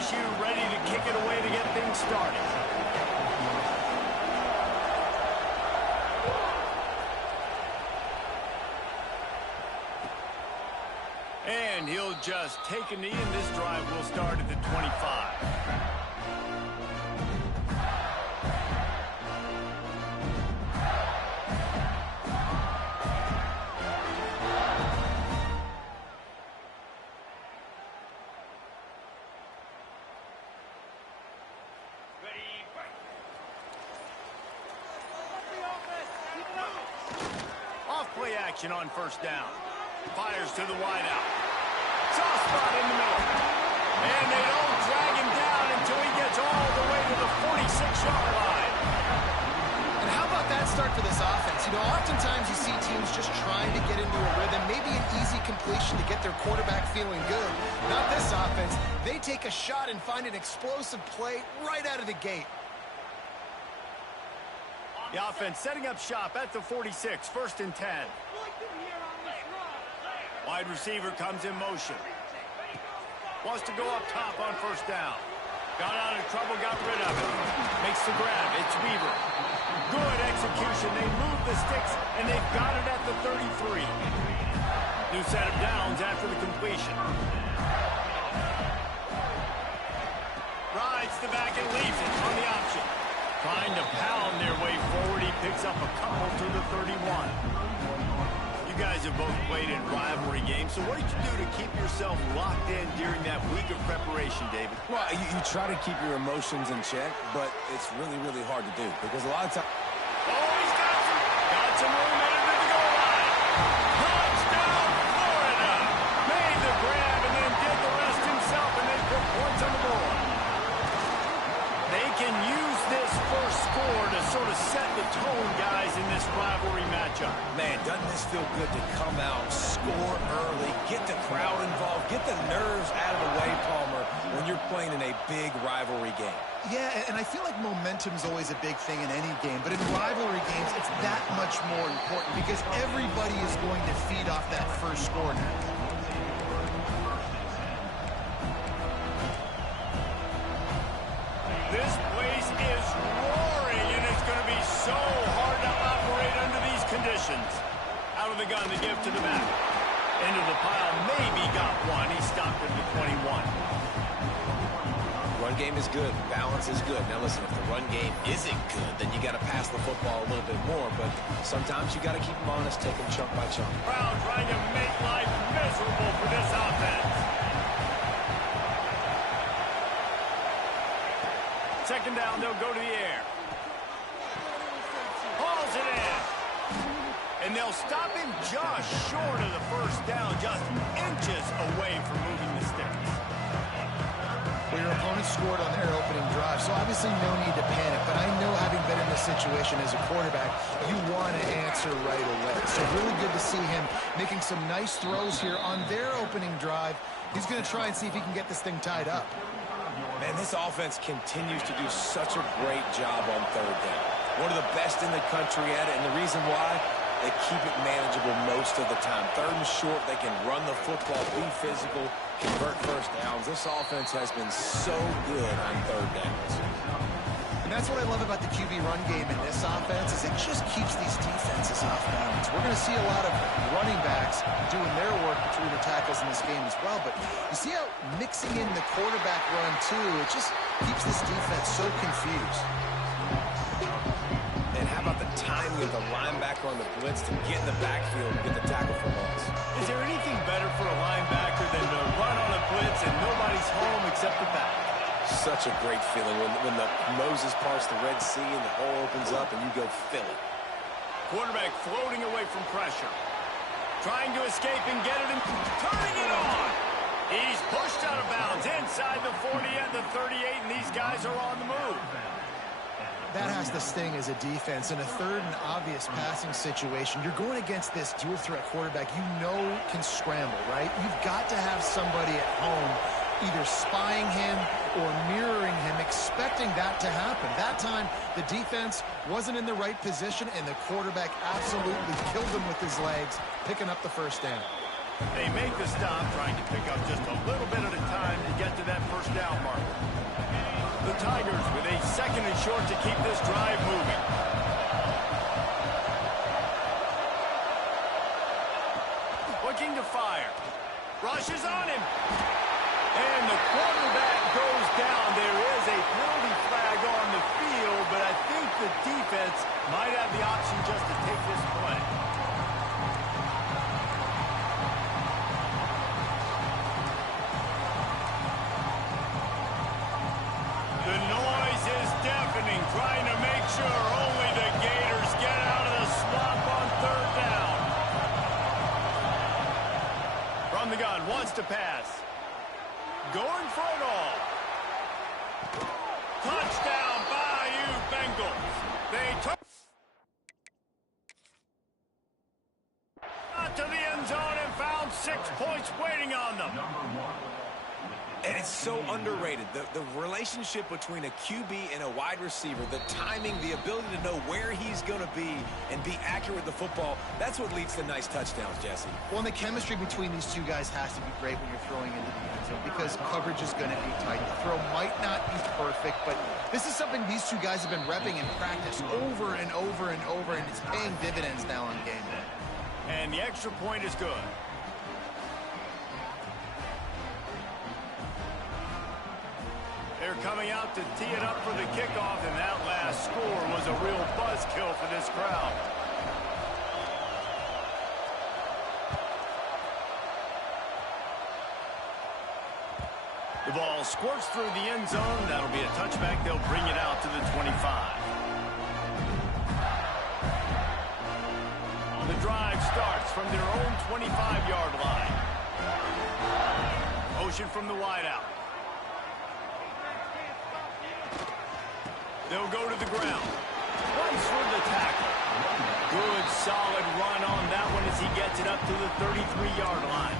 LSU ready to kick it away to get things started. And he'll just take a knee, and this drive will start at the 25. Off-play action on first down. Fires to the wideout. Soft spot in the middle. And they don't drag him down until he gets all the way to the 46-yard line. And how about that start for this offense? You know, oftentimes you see teams just trying to get into a rhythm, maybe an easy completion to get their quarterback feeling good. Not this offense. They take a shot and find an explosive play right out of the gate. The offense setting up shop at the 46, 1st and 10. Wide receiver comes in motion. Wants to go up top on first down. Got out of trouble, got rid of it. Makes the grab. It's Weaver. Good execution. They move the sticks, and they've got it at the 33. New set of downs after the completion. Rides the back and leaves it on the option. Trying to pound their way forward. He picks up a couple to the 31. You guys have both played in rivalry games, so what did you do to keep yourself locked in during that week of preparation, David? Well, you try to keep your emotions in check, but it's really, really hard to do because a lot of times... Oh, he's got some room into the goal line. Touchdown, Florida! Made the grab and then did the rest himself, and they put points on the board. They can use this first score to sort of set the tone, guys, in this rivalry matchup. Man, doesn't this feel good to come out, score early, get the crowd involved, get the nerves out of the way, Palmer, when you're playing in a big rivalry game? Yeah, and I feel like momentum's always a big thing in any game, but in rivalry games, it's that much more important because everybody is going to feed off that first score now. This place is roaring, and it's going to be so hard to operate under these conditions. Out of the gun, the give to the back. Into the pile, maybe got one. He stopped at the 21. Run game is good. Balance is good. Now listen, if the run game isn't good, then you got to pass the football a little bit more. But sometimes you got to keep them honest, take them chunk by chunk. Brown trying to make life miserable for this offense. Second down, they'll go to the air. Hauls it in. And they'll stop him just short of the first down, just inches away from moving the sticks. Well, your opponent scored on their opening drive, so obviously no need to panic. But I know, having been in this situation as a quarterback, you want to answer right away. So really good to see him making some nice throws here on their opening drive. He's going to try and see if he can get this thing tied up. Man, this offense continues to do such a great job on third down. One of the best in the country at it, and the reason why, they keep it manageable most of the time. Third and short, they can run the football, be physical, convert first downs. This offense has been so good on third downs. And that's what I love about the QB run game in this offense, is it just keeps these defenses off balance. We're going to see a lot of running backs doing their work between the tackles in this game as well. But you see how mixing in the quarterback run, too, it just keeps this defense so confused. And how about the timing of the linebacker on the blitz to get in the backfield and get the tackle for loss? Is there anything better for a linebacker than to run on a blitz and nobody's home except the back? Such a great feeling when the Moses parts the Red Sea and the hole opens up and you go fill it. Quarterback floating away from pressure. Trying to escape and get it and turning it on. He's pushed out of bounds inside the 40 and the 38, and these guys are on the move. That has to sting as a defense. In a third and obvious passing situation, you're going against this dual threat quarterback you know can scramble, right? You've got to have somebody at home either spying him or mirroring him, expecting that to happen. That time, the defense wasn't in the right position, and the quarterback absolutely killed him with his legs, picking up the first down. They make the stop, trying to pick up just a little bit at a time to get to that first down marker. The Tigers with a second and short to keep this drive moving. Looking to fire. Rushes on him. And the quarterback goes down. There is a penalty flag on the field, but I think the defense might have the option just to take this play. The noise is deafening, trying to make sure only the Gators get out of the swamp on third down. From the gun, wants to pass. Going for it all. Touchdown, Bayou Bengals. They took to the end zone and found 6 points waiting on them. And it's so underrated. The relationship between a QB and a wide receiver, the timing, the ability to know where he's going to be and be accurate with the football, that's what leads to nice touchdowns, Jesse. Well, and the chemistry between these two guys has to be great when you're throwing into the end zone because coverage is going to be tight. The throw might not be perfect, but this is something these two guys have been repping in practice over and over and over, and it's paying dividends now on game day. And the extra point is good. They're coming out to tee it up for the kickoff, and that last score was a real buzzkill for this crowd. The ball squirts through the end zone. That'll be a touchback. They'll bring it out to the 25. The drive starts from their own 25-yard line. Motion from the wideout. They'll go to the ground. Twice for the tackle. Good, solid run on that one as he gets it up to the 33-yard line.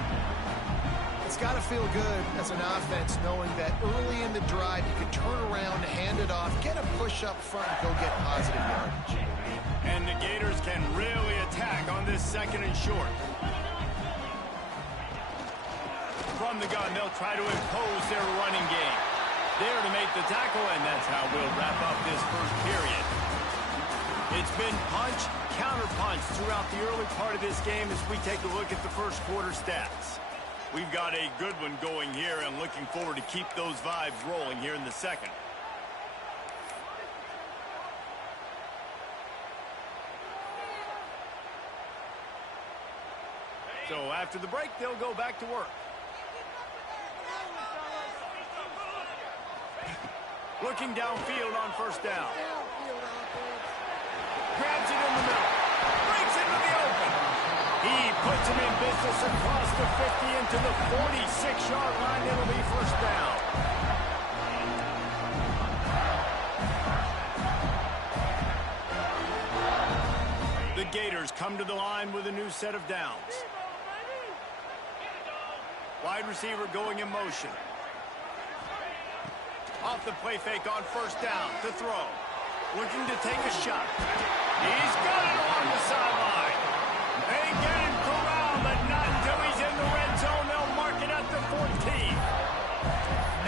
It's got to feel good as an offense knowing that early in the drive you can turn around, hand it off, get a push up front, and go get positive yardage. And the Gators can really attack on this second and short. From the gun, they'll try to impose their running game. There to make the tackle, and that's how we'll wrap up this first period. It's been punch, counter-punch throughout the early part of this game as we take a look at the first quarter stats. We've got a good one going here and looking forward to keep those vibes rolling here in the second. So after the break, they'll go back to work. Looking downfield on first down. Grabs it in the middle. Breaks into the open. He puts him in business across the 50 into the 46-yard line. It'll be first down. The Gators come to the line with a new set of downs. Wide receiver going in motion. Off the play fake on first down to throw. Looking to take a shot. He's got it along the sideline. They get him corralled, but not until he's in the red zone. They'll mark it at the 14.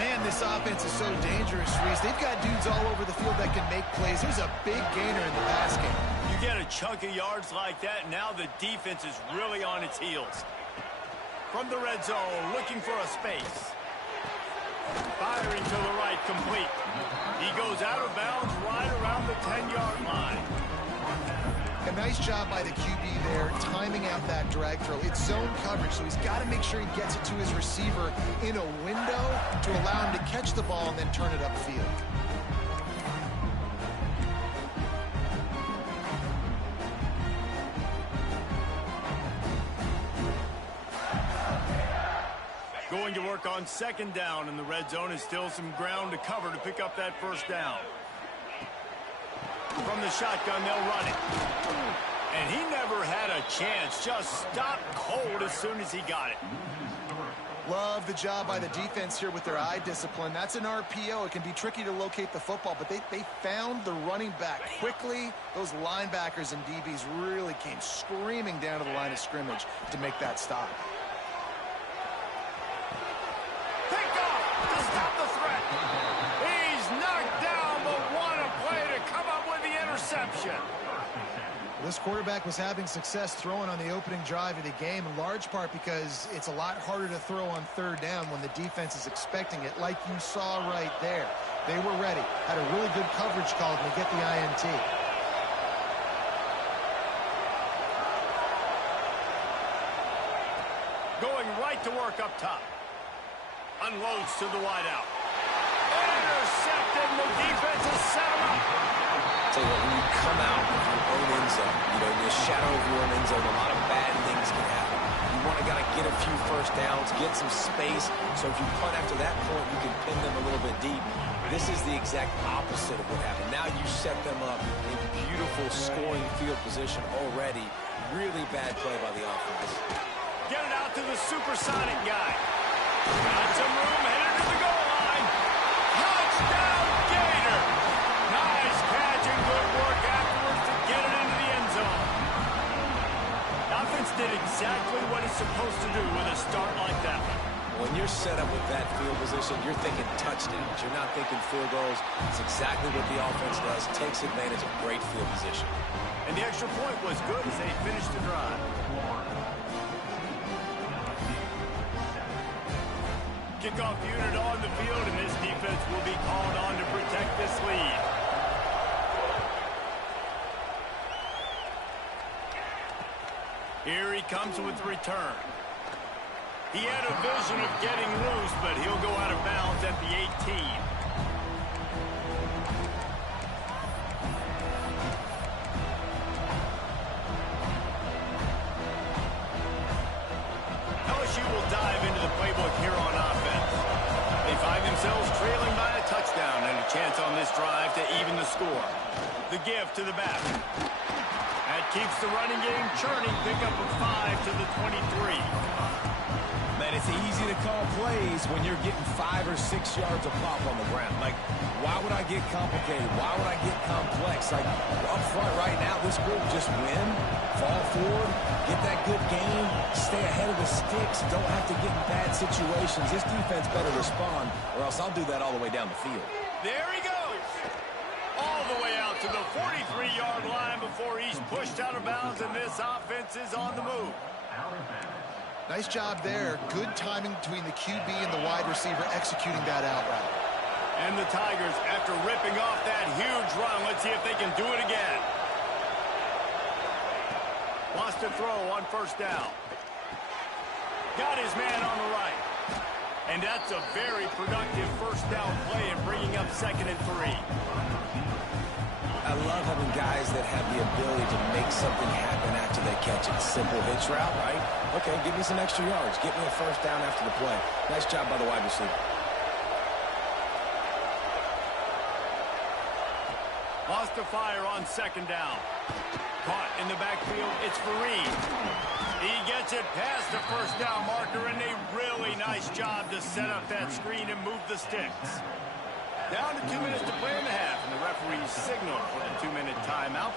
Man, this offense is so dangerous, Reese. They've got dudes all over the field that can make plays. There's a big gainer in the pass game. You get a chunk of yards like that, now the defense is really on its heels. From the red zone, looking for a space. Firing to the right, complete. He goes out of bounds right around the 10-yard line. A nice job by the QB there, timing out that drag throw. It's zone coverage, so he's got to make sure he gets it to his receiver in a window to allow him to catch the ball and then turn it upfield. Going to work on second down in the red zone is still some ground to cover to pick up that first down. From the shotgun, they'll run it. And he never had a chance, just stopped cold as soon as he got it. Love the job by the defense here with their eye discipline. That's an RPO. It can be tricky to locate the football, but they found the running back quickly. Those linebackers and DBs really came screaming down to the line of scrimmage to make that stop. stop the threat. He's knocked down, but what a play to come up with the interception. This quarterback was having success throwing on the opening drive of the game, in large part because it's a lot harder to throw on third down when the defense is expecting it, like you saw right there. They were ready, had a really good coverage call to get the INT. Going right to work up top. Unloads to the wideout. Intercepted, and the defense has set him up. Tell you what, when you come out of your own end zone, the shadow of your own end zone, a lot of bad things can happen. You want to get a few first downs, get some space, so if you punt after that point, you can pin them a little bit deep. This is the exact opposite of what happened. Now you set them up in beautiful scoring field position already. Really bad play by the offense. Get it out to the supersonic guy. Got some room, headed to the goal line. Touchdown, Gator! Nice catch and good work afterwards to get it into the end zone. The offense did exactly what it's supposed to do with a start like that one. When you're set up with that field position, you're thinking touchdowns. You're not thinking field goals. It's exactly what the offense does. Takes advantage of great field position. And the extra point was good as they finished the drive. Kickoff unit on the field, and this defense will be called on to protect this lead. Here he comes with the return. He had a vision of getting loose, but he'll go out of bounds at the 18. LSU will dive into the playbook here on offense. They find themselves trailing by a touchdown and a chance on this drive to even the score. The give to the back. That keeps the running game churning. Pickup of 5 to the 23. Man, it's easy to call plays when you're getting 5 or 6 yards of pop on the ground. Like, why would I get complicated? Why would I get complex? Like, up front right now, this group just win, fall forward, get that good game, stay ahead of the sticks, don't have to get in bad situations. This defense better respond, or else I'll do that all the way down the field. There he goes. All the way out to the 43-yard line before he's pushed out of bounds, and this offense is on the move. Nice job there. Good timing between the QB and the wide receiver executing that out route. And the Tigers, after ripping off that huge run, let's see if they can do it again. Lost a throw on first down. Got his man on the right. And that's a very productive first down play in bringing up 2nd and 3. I love having guys that have the ability to make something happen after they catch it. Simple hitch route, right? Okay, give me some extra yards. Get me a first down after the play. Nice job by the wide receiver. Lost a fire on 2nd down. Caught in the backfield, it's Fareed. He gets it past the first down marker, and a really nice job to set up that screen and move the sticks. Down to 2 minutes to play in the half, and the referees signal for the 2-minute timeout.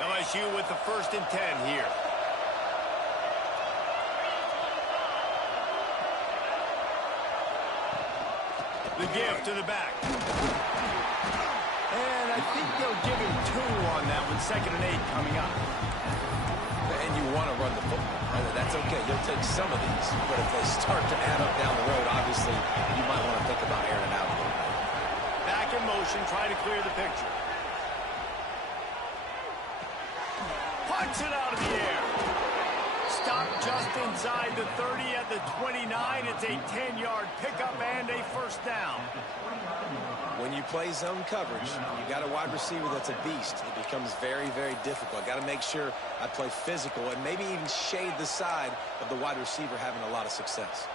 LSU with the 1st and 10 here. The give to the back. And I think they'll give him 2 on that one. 2nd and 8 coming up. And you want to run the football. That's okay. You'll take some of these. But if they start to add up down the road, obviously, you might want to think about airing it out a little bit. Back in motion, trying to clear the picture. Punts it out of the air. Stopped just inside the 30 at the 29. It's a 10-yard pickup and a first down. When you play zone coverage, you got a wide receiver that's a beast. It becomes very, very difficult. Got to make sure I play physical and maybe even shade the side of the wide receiver having a lot of success.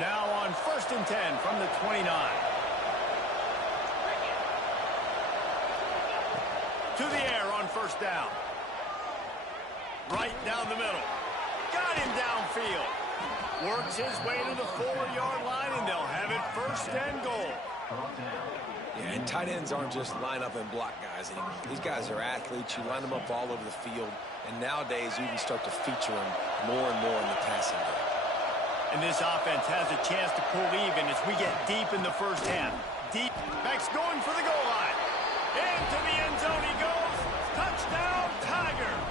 Now on 1st and 10 from the 29. To the air on first down. Right down the middle. Got him downfield. Works his way to the 4-yard line, and they'll have it 1st and goal. Yeah, and tight ends aren't just line up and block guys anymore. These guys are athletes. You line them up all over the field. And nowadays, you can start to feature them more and more in the passing game. And this offense has a chance to pull even as we get deep in the first half. Deep. Beck's going for the goal line. Into the end zone he goes. Touchdown, Tigers.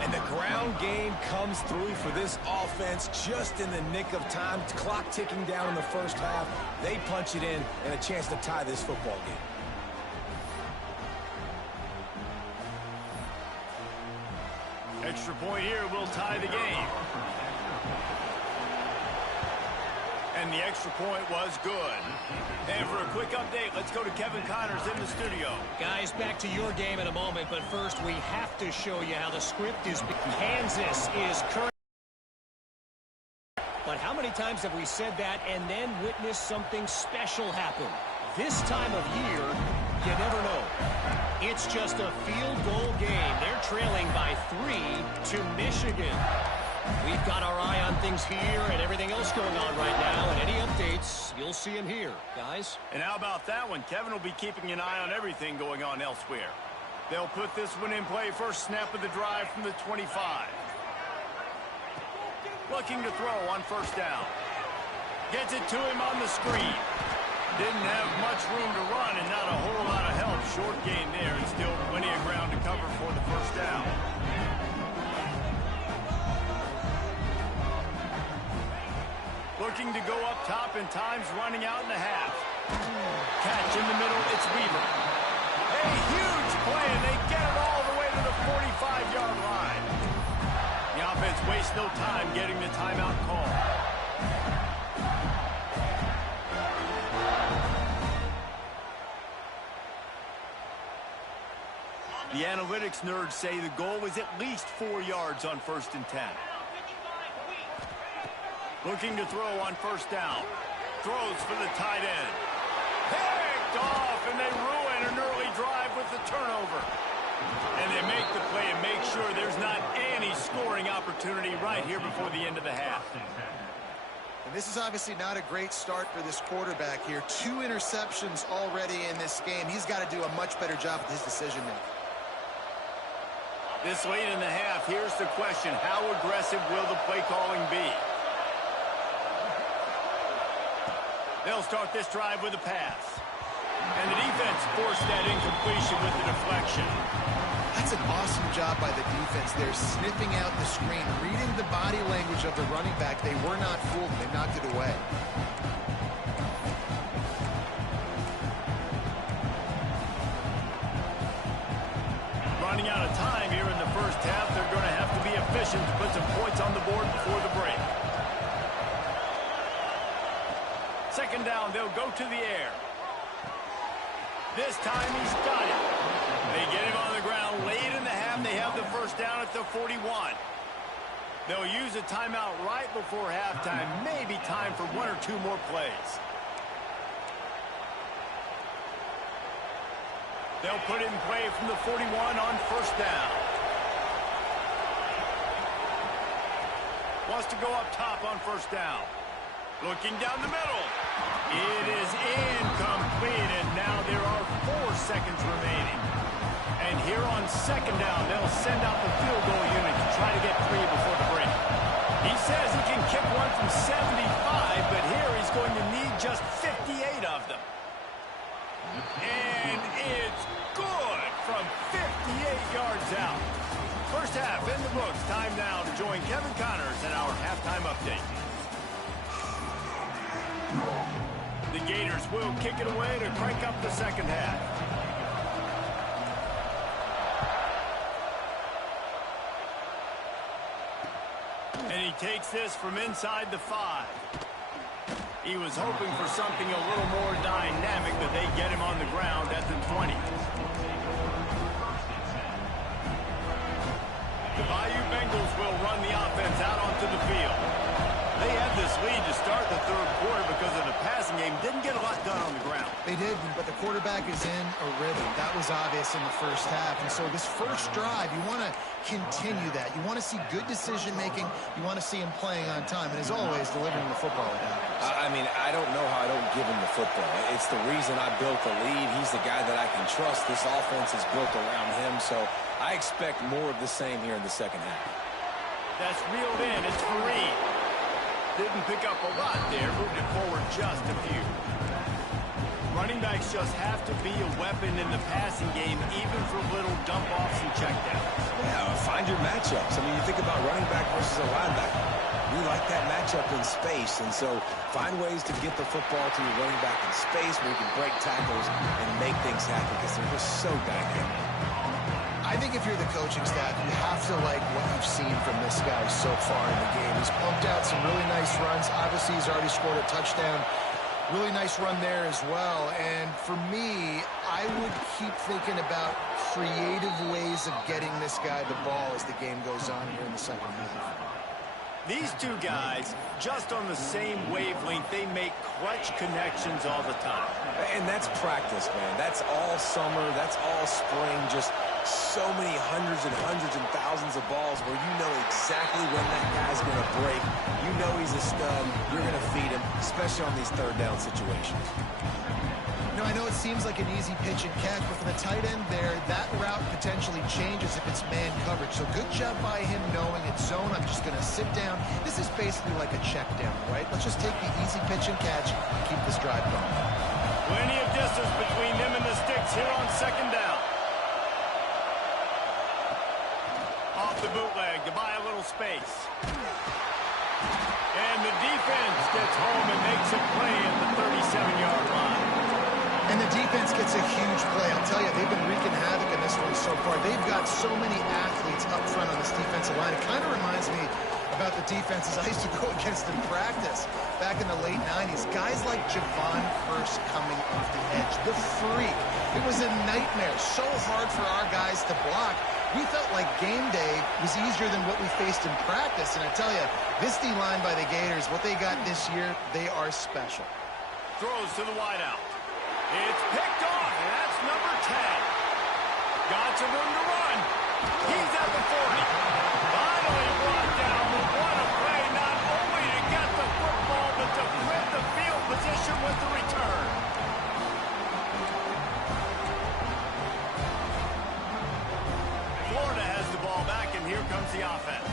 And the ground game comes through for this offense just in the nick of time. Clock ticking down in the first half. They punch it in and a chance to tie this football game. Extra point here will tie the game. And the extra point was good. And for a quick update, let's go to Kevin Connors in the studio. Guys, back to your game in a moment, but first we have to show you how the script is. Kansas is current. But how many times have we said that and then witnessed something special happen? This time of year, you never know. It's just a field goal game. They're trailing by 3 to Michigan. We've got our eye on things here and everything else going on right now. And any updates, you'll see them here, guys. And how about that one? Kevin will be keeping an eye on everything going on elsewhere. They'll put this one in play. First snap of the drive from the 25. Looking to throw on first down. Gets it to him on the screen. Didn't have much room to run and not a whole lot of help. Short gain there and still plenty of ground to cover for the first down. Looking to go up top and time's running out in the half. Catch in the middle, it's Weaver. A huge play and they get it all the way to the 45-yard line. The offense wastes no time getting the timeout call. The analytics nerds say the goal is at least 4 yards on 1st and 10. Looking to throw on first down. Throws for the tight end. Picked off, and they ruin an early drive with the turnover. And they make the play and make sure there's not any scoring opportunity right here before the end of the half. And this is obviously not a great start for this quarterback here. 2 interceptions already in this game. He's got to do a much better job with his decision-making. This late in the half, here's the question. How aggressive will the play calling be? They'll start this drive with a pass. And the defense forced that incompletion with the deflection. That's an awesome job by the defense there, sniffing out the screen, reading the body language of the running back. They were not fooled. They knocked it away. Running out of time here in the first half. They're going to have to be efficient to put some points on the board before the break. Second down, they'll go to the air. This time he's got it. They get him on the ground late in the half. They have the first down at the 41. They'll use a timeout right before halftime. Maybe time for 1 or 2 more plays. They'll put it in play from the 41 on first down. Wants to go up top on first down. Looking down the middle. It is incomplete, and now there are 4 seconds remaining. And here on second down, they'll send out the field goal unit to try to get 3 before the break. He says he can kick one from 75, but here he's going to need just 58 of them. And it's good from 58 yards out. First half in the books. Time now to join Kevin Connors in our halftime update. The Gators will kick it away to crank up the second half. And he takes this from inside the 5. He was hoping for something a little more dynamic, but they get him on the ground at the 20. The Bayou Bengals will run the offense out onto the field. They had this lead to start the third quarter because of the passing game. Didn't get a lot done on the ground. They did, but the quarterback is in a rhythm. That was obvious in the first half. And so this first drive, you want to continue that. You want to see good decision-making. You want to see him playing on time. And as always, delivering the football. I mean, I don't know how I don't give him the football. It's the reason I built the lead. He's the guy that I can trust. This offense is built around him, so I expect more of the same here in the second half. That's reeled in. It's Fareed. Didn't pick up a lot there. Moved it forward just a few. Running backs just have to be a weapon in the passing game, even for little dump-offs and checkdowns. Yeah, find your matchups. I mean, you think about running back versus a linebacker. We like that matchup in space, and so find ways to get the football to your running back in space where you can break tackles and make things happen because they're just so dynamic. I think if you're the coaching staff, you have to like what you've seen from this guy so far in the game. He's pumped out some really nice runs. Obviously, he's already scored a touchdown. Really nice run there as well. And for me, I would keep thinking about creative ways of getting this guy the ball as the game goes on here in the second half. These two guys, just on the same wavelength, they make clutch connections all the time. And that's practice, man. That's all summer. That's all spring. Just so many hundreds and thousands of balls where you know exactly when that guy's going to break. You know he's a stud. You're going to feed him, especially on these third down situations. You know, I know it seems like an easy pitch and catch, but for the tight end there, that route potentially changes if it's man coverage. So good job by him knowing it's zone. I'm just going to sit down. This is basically like a check down, right? Let's just take the easy pitch and catch and keep this drive going. Plenty of distance between them and the sticks here on second down. Off the bootleg to buy a little space. And the defense gets home and makes a play at the 37-yard line. And the defense gets a huge play. I'll tell you, they've been wreaking havoc in this one so far. They've got so many athletes up front on this defensive line. It kind of reminds me about the defenses I used to go against in practice back in the late 90s. Guys like Javon Curse coming off the edge. The freak. It was a nightmare. So hard for our guys to block. We felt like game day was easier than what we faced in practice. And I tell you, this D-line by the Gators, what they got this year, they are special. Throws to the wideout. It's picked off, and that's number 10. Got some room to run. He's at the 40. Finally brought down, but what a play, not only to get the football, but to flip the field position with the return. Florida has the ball back, and here comes the offense.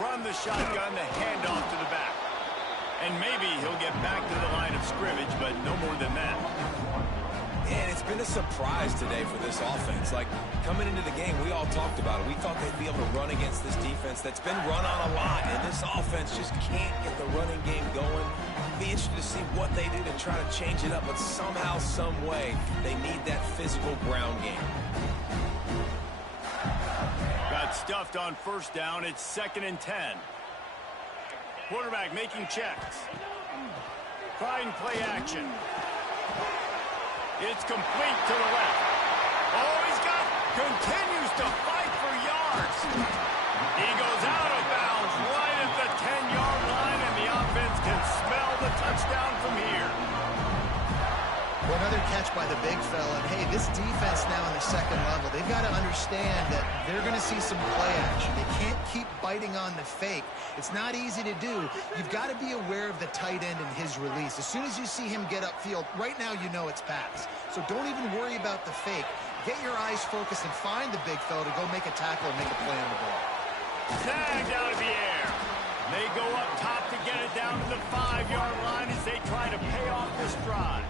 From the shotgun, the handoff to the back. And maybe he'll get back to the line of scrimmage, but no more than that. And it's been a surprise today for this offense. Like, coming into the game, we all talked about it. We thought they'd be able to run against this defense that's been run on a lot, and this offense just can't get the running game going. Be interested to see what they do to try to change it up, but somehow, some way, they need that physical ground game. Got stuffed on first down. It's 2nd and 10. Quarterback making checks. Trying play action. It's complete to the left. Oh, continues to fight for yards. He goes out of bounds right at the 10-yard line, and the offense can smell the touchdown from here. Well, another catch by the big fella. And, hey, this defense now in the second level, they've got to understand that they're going to see some play action. They can't keep biting on the fake. It's not easy to do. You've got to be aware of the tight end and his release. As soon as you see him get upfield, right now you know it's pass. So don't even worry about the fake. Get your eyes focused and find the big fella to go make a tackle and make a play on the ball. Tagged out of the air. They go up top to get it down to the 5-yard line as they try to pay off this drive.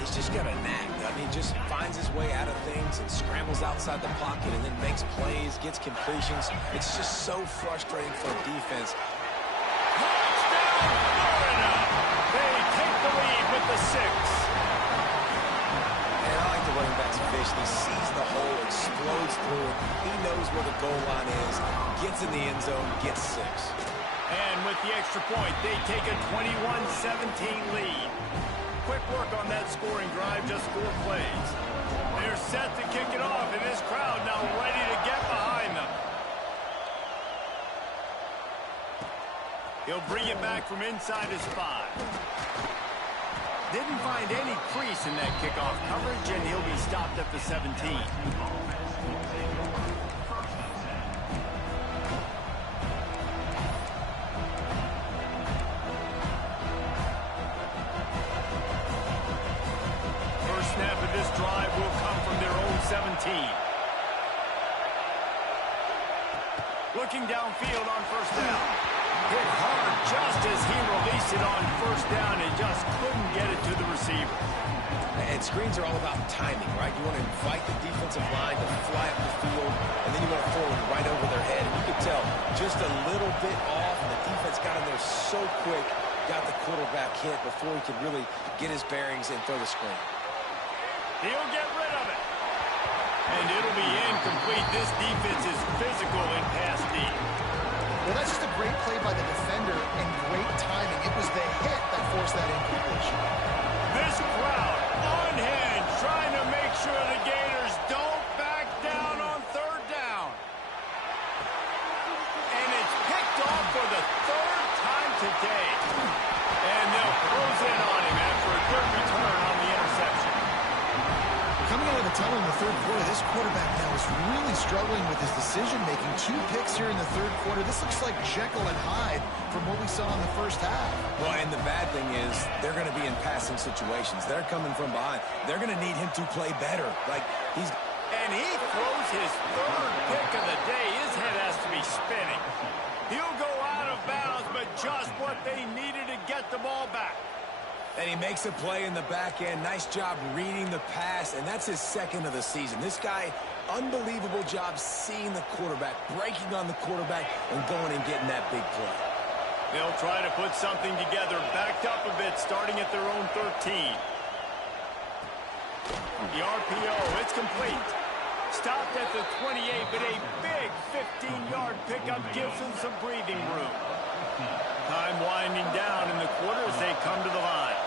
He's just got a knack. I mean, just finds his way out of things and scrambles outside the pocket and then makes plays, gets completions. It's just so frustrating for a defense. Touchdown, Florida! They take the lead with the 6. And I like the running back's vision. He sees the hole, explodes through it. He knows where the goal line is, gets in the end zone, gets 6. And with the extra point, they take a 21-17 lead. Quick work on that scoring drive, just 4 plays. They're set to kick it off, and this crowd now ready to get behind them. He'll bring it back from inside his 5. Didn't find any crease in that kickoff coverage, and he'll be stopped at the 17. Looking downfield on first down. Hit hard just as he released it on first down and just couldn't get it to the receiver. And screens are all about timing, right? You want to invite the defensive line to fly up the field, and then you want to throw it right over their head. And you could tell just a little bit off, and the defense got in there so quick, got the quarterback hit before he could really get his bearings and throw the screen. He'll get rid of it. And it'll be incomplete. This defense is physical in pass D. Well, that's just a great play by the defender and great timing. It was the hit that forced that incompletion. This crowd on hand trying to make sure the Gators don't back down on third down. And it's picked off for the third time today. And they'll close in on him after a good return on the interception. Coming out of the tunnel in the third quarter, this quarterback now is really struggling with his decision-making. 2 picks here in the third quarter. This looks like Jekyll and Hyde from what we saw in the first half. Well, and the bad thing is they're going to be in passing situations. They're coming from behind. They're going to need him to play better. And he throws his third pick of the day. His head has to be spinning. He'll go out of bounds, but just what they needed to get the ball back. And he makes a play in the back end. Nice job reading the pass, and that's his second of the season. This guy, unbelievable job seeing the quarterback, breaking on the quarterback, and going and getting that big play. They'll try to put something together, backed up a bit, starting at their own 13. The RPO, it's complete. Stopped at the 28, but a big 15-yard pickup gives them some breathing room. Time winding down in the quarter as they come to the line.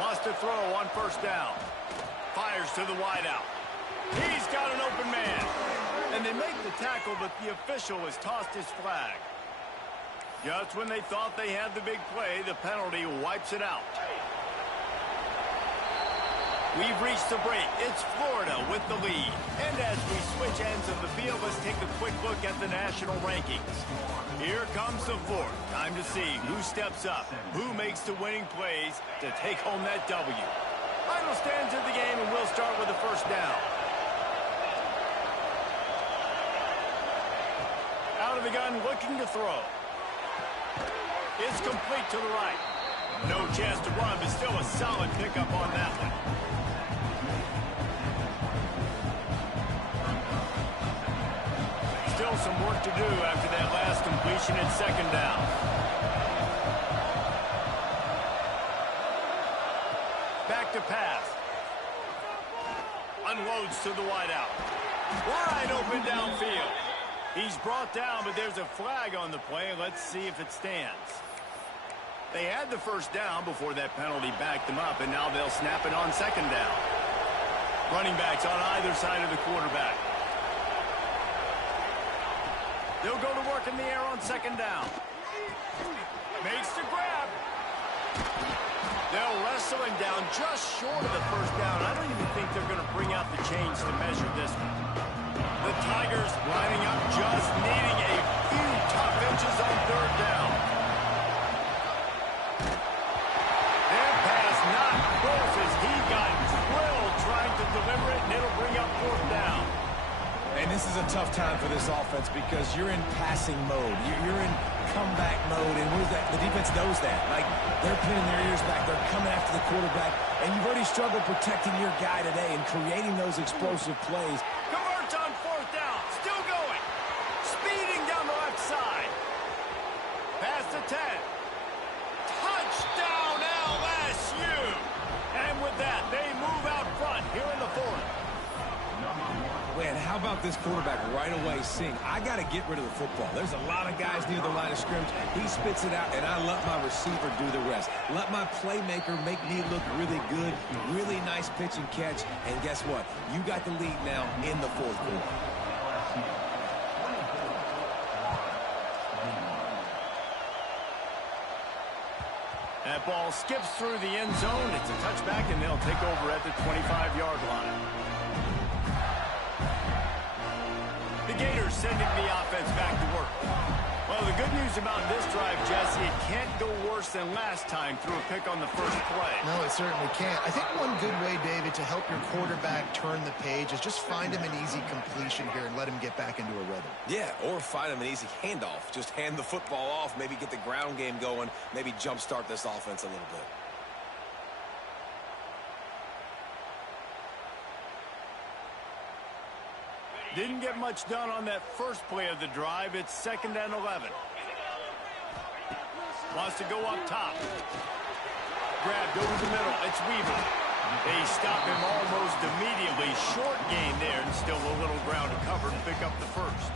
Wants to throw on first down. Fires to the wideout. He's got an open man. And they make the tackle, but the official has tossed his flag. Just when they thought they had the big play, the penalty wipes it out. We've reached the break. It's Florida with the lead. And as we switch ends of the field, let's take a quick look at the national rankings. Here comes the fourth. Time to see who steps up, who makes the winning plays to take home that W. Final stands of the game, and we'll start with the first down. Out of the gun, looking to throw. It's complete to the right. No chance to run, but still a solid pickup on that one. Still some work to do after that last completion at second down. Back to pass. Unloads to the wideout. Wide open downfield. He's brought down, but there's a flag on the play. Let's see if it stands. They had the first down before that penalty backed them up, and now they'll snap it on second down. Running backs on either side of the quarterback. They'll go to work in the air on second down. Makes the grab. They'll wrestle him down just short of the first down. I don't even think they're going to bring out the chains to measure this one. The Tigers lining up, just needing a few tough inches on third down. That pass not close as he got drilled trying to deliver it, and it'll bring up fourth down. And this is a tough time for this offense because you're in passing mode. You're in comeback mode, and the defense knows that. Like, they're pinning their ears back. They're coming after the quarterback, and you've already struggled protecting your guy today and creating those explosive plays. Converts on fourth down. Still going. Speeding down the left side. Pass to 10. Touchdown, LSU. And with that, they move out front here in the fourth. Man, how about this quarterback right away seeing, I got to get rid of the football. There's a lot of guys near the line of scrimmage. He spits it out, and I let my receiver do the rest. Let my playmaker make me look really good. Really nice pitch and catch. And guess what? You got the lead now in the fourth quarter. That ball skips through the end zone. It's a touchback, and they'll take over at the 25-yard line. The Gators sending the offense back to work. Well, the good news about this drive, Jesse. It can't go worse than last time through a pick on the first play. No, it certainly can't. I think one good way, David, to help your quarterback turn the page is just find him an easy completion here and let him get back into a rhythm. Yeah, or find him an easy handoff. Just hand the football off, maybe get the ground game going, maybe jumpstart this offense a little bit. Didn't get much done on that first play of the drive. It's 2nd and 11. Wants to go up top. Grabbed over the middle. It's Weaver. They stop him almost immediately. Short gain there, and still a little ground to cover to pick up the first.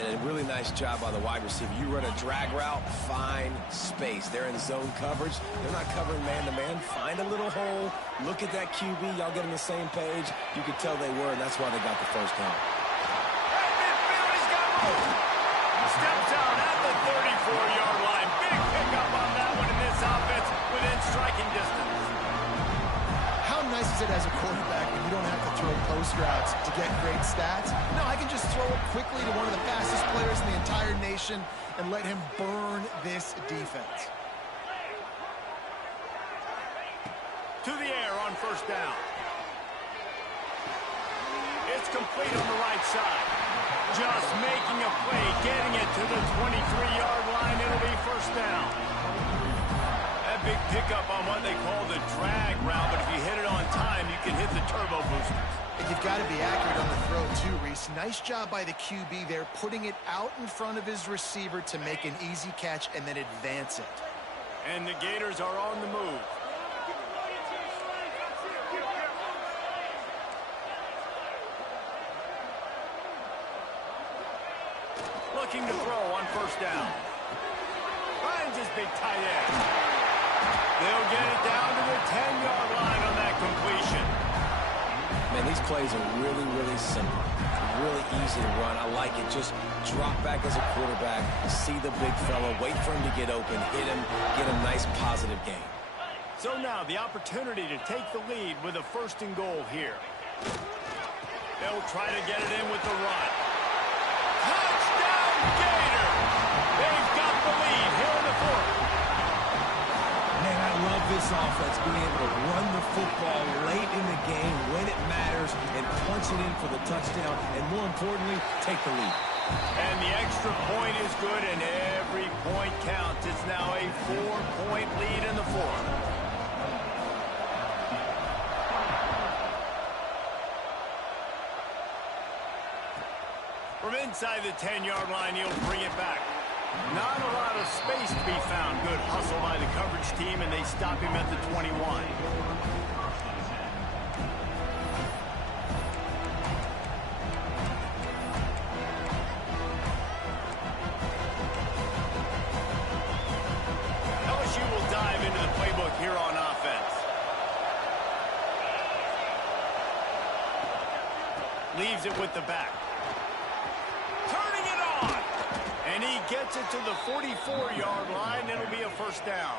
And a really nice job by the wide receiver. You run a drag route, find space. They're in zone coverage. They're not covering man-to-man. Find a little hole. Look at that QB. Y'all get on the same page. You could tell they were, and that's why they got the first down. Right midfield, he's got room. Steps out at the 34-yard line. Big pickup on that one in this offense within striking distance. How nice is it as a quarterback when you don't have to throw post routes to get great stats? No, I can just throw it quickly to one of the fastest players in the entire nation and let him burn this defense. To the air on first down. It's complete on the right side. Just making a play, getting it to the 23-yard line. It'll be first down. That big pickup on what they call the drag route, but if you hit it on time, you can hit the turbo boosters. And you've got to be accurate on the throw too, Reese. Nice job by the QB there, putting it out in front of his receiver to make an easy catch and then advance it. And the Gators are on the move. Looking to throw on first down. Finds his big tight end. They'll get it down to the 10-yard line on that completion. Man, these plays are really, really simple. Really easy to run. I like it. Just drop back as a quarterback, see the big fella, wait for him to get open, hit him, get a nice positive gain. So now the opportunity to take the lead with a 1st and goal here. They'll try to get it in with the run. Touchdown, Gator! They've got the lead here in the 4th. Man, I love this offense, being able to run the football late in the game when it matters and punch it in for the touchdown, and more importantly, take the lead. And the extra point is good, and every point counts. It's now a 4-point lead in the 4th. From inside the 10-yard line, he'll bring it back. Not a lot of space to be found. Good hustle by the coverage team, and they stop him at the 21. LSU will dive into the playbook here on offense. Leaves it with the back. Turning it on. And he gets it to the 44-yard line. It'll be a first down.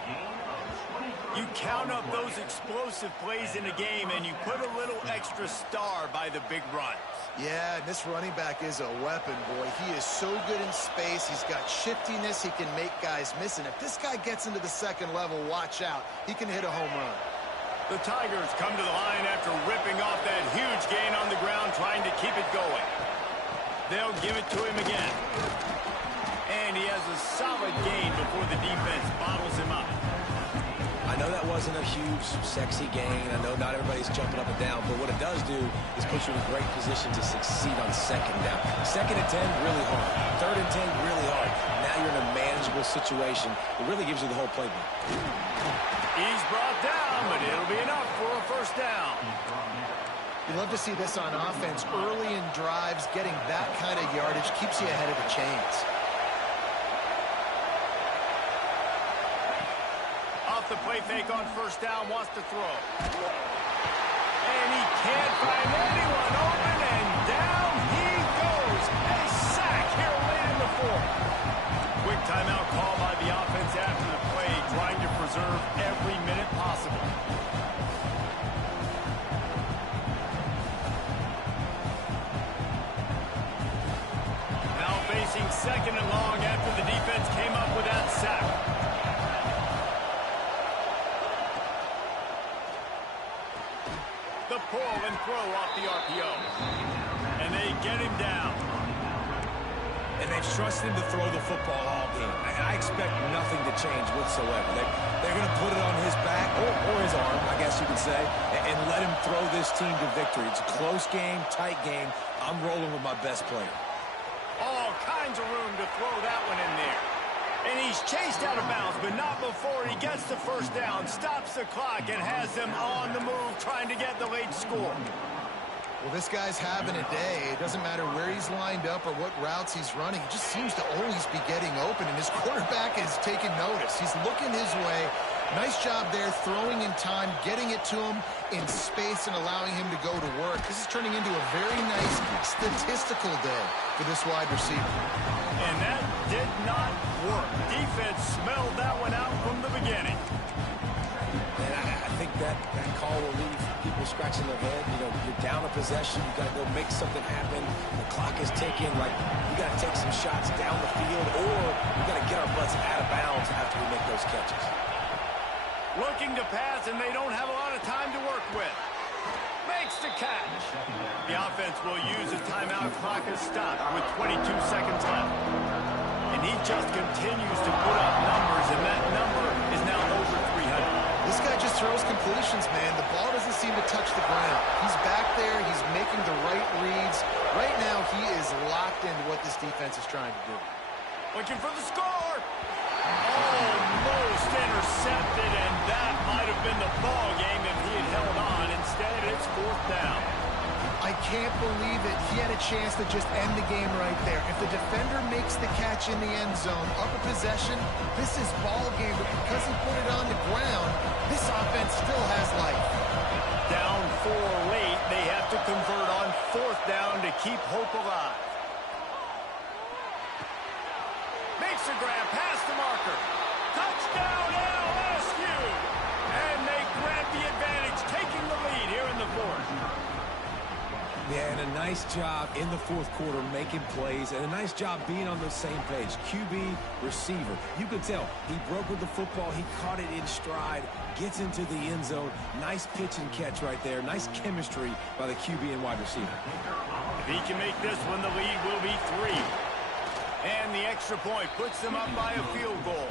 You count up those explosive plays in a game, and you put a little extra star by the big runs. Yeah, and this running back is a weapon, boy. He is so good in space. He's got shiftiness. He can make guys miss. And if this guy gets into the 2nd level, watch out. He can hit a home run. The Tigers come to the line after ripping off that huge gain on the ground, trying to keep it going. They'll give it to him again. And he has a solid gain before the defense bottles him up. I know that wasn't a huge, sexy gain. I know not everybody's jumping up and down, but what it does do is put you in a great position to succeed on 2nd down. 2nd and 10, really hard. 3rd and 10, really hard. Now you're in a manageable situation. It really gives you the whole playbook. He's brought down, but it'll be enough for a first down. You love to see this on offense. Early in drives, getting that kind of yardage keeps you ahead of the chains. Off the play fake on first down, wants to throw. And he can't find anyone open, and down he goes. A sack here late in the 4th. Quick timeout call by the offense after the play, trying to preserve every minute possible. Now facing second and long after the defense came up with that sack. The pull and throw off the RPO. And they get him down. And they've trusted him to throw the football all game. I expect nothing to change whatsoever. They're going to put it on his back, or his arm, I guess you could say, and let him throw this team to victory. It's a close game, tight game. I'm rolling with my best player. All kinds of room to throw that one in there. And he's chased out of bounds, but not before he gets the first down, stops the clock, and has them on the move trying to get the late score. Well, this guy's having a day. It doesn't matter where he's lined up or what routes he's running. He just seems to always be getting open, and his quarterback is taking notice. He's looking his way. Nice job there, throwing in time, getting it to him in space and allowing him to go to work. This is turning into a very nice statistical day for this wide receiver. And that did not work. Defense smelled that one out from the beginning. And I think that call will leave people scratching their head. You know, you're down a possession. You got to go make something happen. The clock is ticking. Like, we got to take some shots down the field, or we got to get our butts out of bounds after we make those catches. Looking to pass, and they don't have a lot of time to work with. Makes the catch. The offense will use a timeout. Clock is stopped with 22 seconds left. And he just continues to put up numbers, and that number is now over 300. This guy just throws completions, man. The ball doesn't seem to touch the ground. He's back there. He's making the right reads. Right now, he is locked into what this defense is trying to do. Looking for the score. Almost intercepted, and that might have been the ball game if he had held on. Instead, it's fourth down. I can't believe it. He had a chance to just end the game right there. If the defender makes the catch in the end zone, up a possession, this is ball game. But because he put it on the ground, this offense still has life. Down 4 late, they have to convert on fourth down to keep hope alive. Makes a grab past the marker. Touchdown LSU! And they grab the advantage, taking the lead here in the fourth. Yeah, and a nice job in the fourth quarter making plays, and a nice job being on the same page. QB, receiver. You could tell he broke with the football. He caught it in stride, gets into the end zone. Nice pitch and catch right there. Nice chemistry by the QB and wide receiver. If he can make this one, the lead will be 3. And the extra point puts them up by a field goal.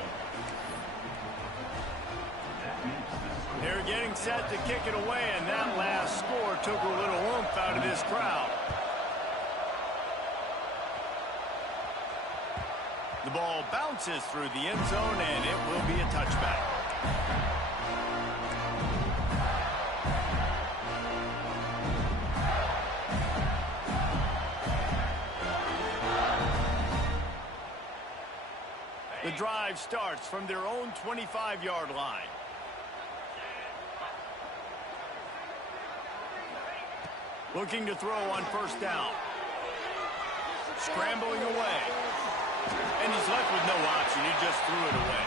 They're getting set to kick it away, and that last score took a little oomph out of this crowd. The ball bounces through the end zone, and it will be a touchback. The drive starts from their own 25-yard line. Looking to throw on first down. Scrambling away. And he's left with no option. He just threw it away.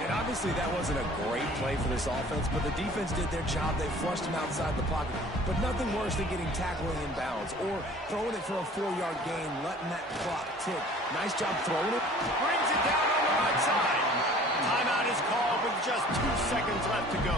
And obviously that wasn't a great play for this offense, but the defense did their job. They flushed him outside the pocket. But nothing worse than getting tackling in bounds or throwing it for a 4-yard gain, letting that clock tick. Nice job throwing it. Brings it down on the right side. Timeout is called with just 2 seconds left to go.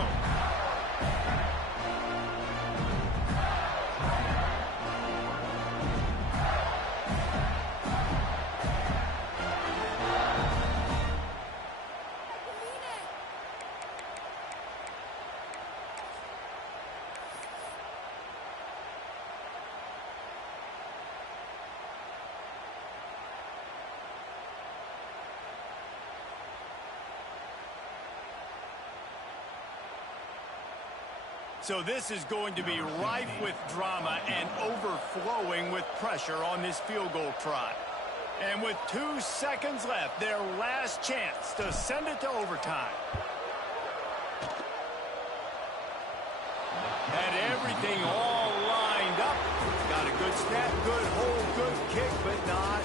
So this is going to be rife with drama and overflowing with pressure on this field goal try. And with 2 seconds left, their last chance to send it to overtime. Had everything all lined up. Got a good snap, good hold, good kick, but not